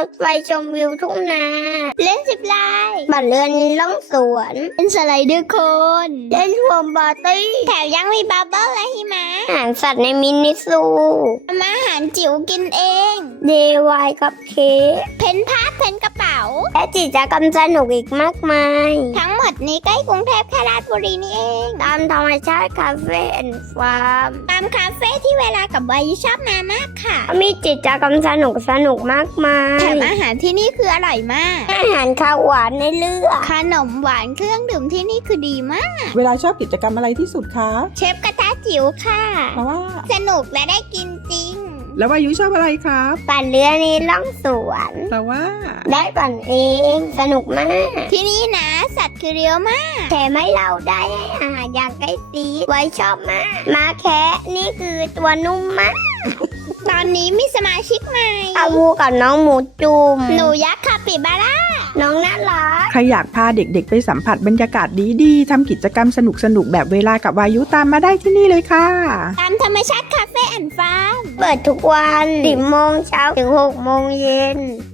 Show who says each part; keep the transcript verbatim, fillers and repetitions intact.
Speaker 1: ถไฟชมวิวทุ่งนาเล่นสิบลายบัตรเรือในล่องสวนเล่นสไลเดอร์โคนเล่นรวมปาร์ตี้แถมยังมีบับเบิ้ลและหิมะอาหารสัตว์ในมินิซูทำอาหารจิ๋วกินเองเดย์ไวน์กับเค้กเพ้นภาพเพ้นกระเป๋าและกิจกรรมสนุกอีกมากมายทั้งหมดนี้ใกล้กรุงเทพแค่ราชบุรีนี่เองตามธรรมชาติคาเฟ่แอนด์ฟาร์มตามคาเฟ่ที่เวลากับวายุชอบมามากค่ะมีกิจกรรมสนุกสนุกมากมายแถมอาหารที่นี่คืออร่อยมากอาหารข้าวหวานในเรือขนมหวานเครื่องดื่มที่นี่คือดีมาก
Speaker 2: เวลาชอบกิจกรรมอะไรที่สุดคะ
Speaker 1: เชฟกระทะจิ๋วค่ะ
Speaker 2: เพราะว่า
Speaker 1: สนุกและได้กินจริง
Speaker 2: แล้ววายุชอบอะไรครับ
Speaker 1: ปั่นเรือในล่องสวน
Speaker 2: แต่ว่า
Speaker 1: ได้ปั่นเองสนุกมากที่นี่นะสัตว์คือเยอะมากแถมให้เราได้ให้อาหารอย่างใกล้ชิดไว้ชอบมากม้าแคะนี่คือตัวนุ่มมากตอนนี้มีสมาชิกใหม่อาวูกับน้องหมูจุ่มหนูยักษ์คาปิบาร่าน้องน่ารัก
Speaker 2: ใครอยากพาเด็กๆไปสัมผัสบรรยากาศดีๆทำกิจกรรมสนุกๆแบบเวลากับวายุตามมาได้ที่นี่เลยค่ะ
Speaker 1: ตามธรรมชาติคาเฟ่แอนด์ฟาร์มเปิดทุกวันสิบโมงเช้าถึงหกโมงเย็น